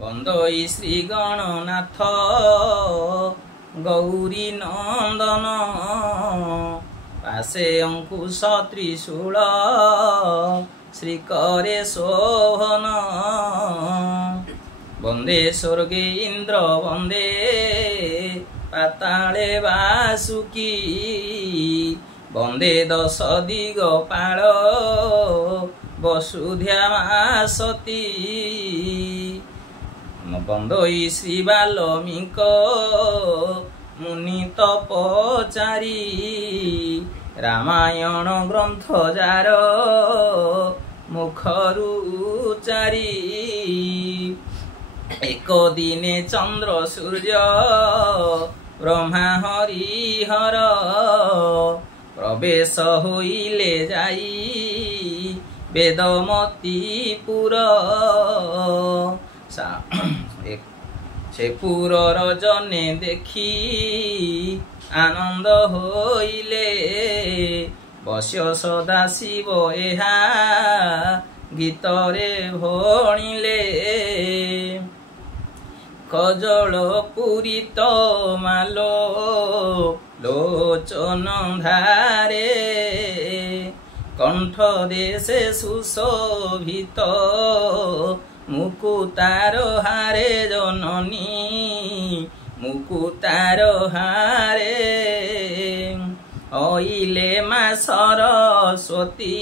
বন্দই শ্রী গণনাথ গৌরী নন্দন পাশে অঙ্কুশ ত্রিশূল শ্রীকরে শোভন বন্দে স্বর্গে ইন্দ্র বন্দে পাতালে বাসুকি বন্দে দশ দিগপাল বসুধ্যা সতী বন্দই শ্রী বাল্মীক মুনি তপচারি রামায়ণ গ্রন্থ যার মুখরু চারি এক দিনে চন্দ্র সূর্য ব্রহ্মা হরিহর প্রবেশ হইলে যাই বেদমতিপুর সে পুরর জনে দেখি আনন্দ হইলে বস্য সদাশিব এহা গীতরে ভଣିলে কজল পুরিত মালো লোচন ধারে কণ্ঠ দেশে সুশোভিত মুকুতার হারে জননী মুকুতার হারে অইলে মা সরস্বতী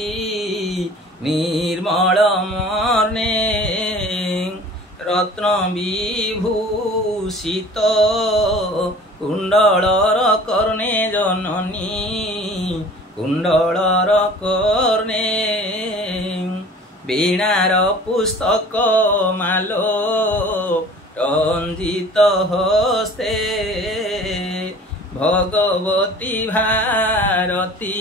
নির্মল মর্ণে রত্ন বিভূষিত কুণ্ডলর কর্ণে জননী কুণ্ডলর কর্ণে বীণার পুস্তক মালো রঞ্জিত হস্তে ভগবতী ভারতী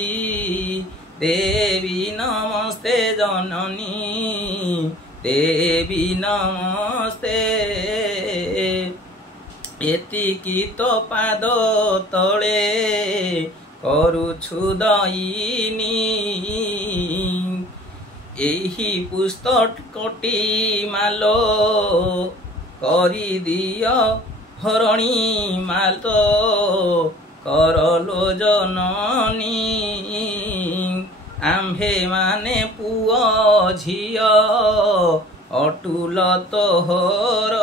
দেবী নমস্তে জননী দেবী নমস্তে এতিকি তো পাদ তଳେ କରୁଛୁ ଦଇନି ଏହି ପୁସ୍ତକଟି ମାଲୋ କରିଦିଅ ହରଣୀ ମାଲ କରଲୋ ଜନନୀ ଆମ୍ଭେ ମାନେ ପୁଅ ଝିଅ ଅଟୁଲ ତୋହର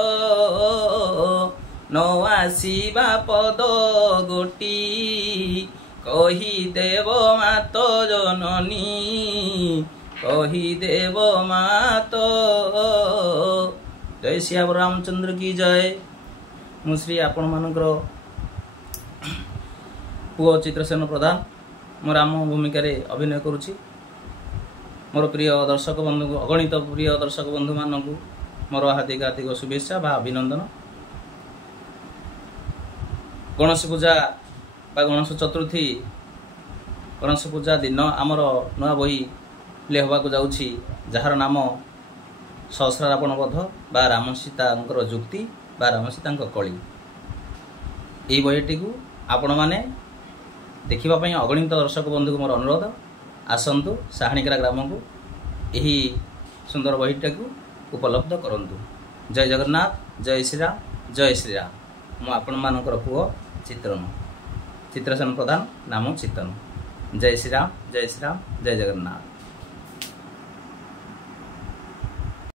ନ ଆସିବା ପଦ ଗୋଟି কহিদেব মাত জননী কহিদেব মাত। জয় শ্রী রামচন্দ্র কি জয়। মু শ্রী আপন মানଙ୍କର পুଅ ଚିତ୍ରସେନ ପ୍ରଧାନ ମୁଁ ରାମ ଭୂମିକାରେ ଅଭିନୟ କରୁଛି। ମୋର ପ୍ରିୟ ଦର୍ଶକ ବନ୍ଧୁଙ୍କୁ ଅଗଣିତ ପ୍ରିୟ ଦର୍ଶକ ବନ୍ଧୁମାନଙ୍କୁ ମୋର ହାର୍ଦ୍ଦିକ ହାର୍ଦ୍ଦିକ ଶୁଭେଚ୍ଛା ବା ଅଭିନନ୍ଦନ। ଗଣେଶ ପୂଜା ବା ଗଣେଶ ଚତୁର୍ଥୀ ଗଣେଶ ପୂଜା ଦିନ ଆମର ନୂଆ ବହି ପ୍ଲେ ହେବାକୁ ଯାଉଛି, ଯାହାର ନାମ ସହସ୍ର ରାବଣ ବଧ ବା ରାମ ସୀତାଙ୍କର ଯୁକ୍ତି ବା ରାମ ସୀତାଙ୍କ କଳି। ଏହି ବହିଟିକୁ ଆପଣମାନେ ଦେଖିବା ପାଇଁ ଅଗଣିତ ଦର୍ଶକ ବନ୍ଧୁଙ୍କୁ ମୋର ଅନୁରୋଧ, ଆସନ୍ତୁ ସାହାଣିକେରା ଗ୍ରାମକୁ ଏହି ସୁନ୍ଦର ବହିଟାକୁ ଉପଲବ୍ଧ କରନ୍ତୁ। ଜୟ ଜଗନ୍ନାଥ, ଜୟ ଶ୍ରୀରାମ, ଜୟ ଶ୍ରୀରାମ। ମୁଁ ଆପଣମାନଙ୍କର ପୁଅ ଚିତ୍ରସେନ ପ୍ରଧାନ, ନାମ ଚିତ୍ତନ। ଜୟ ଶ୍ରୀରାମ, ଜୟ ଶ୍ରୀରାମ, ଜୟ ଜଗନ୍ନାଥ।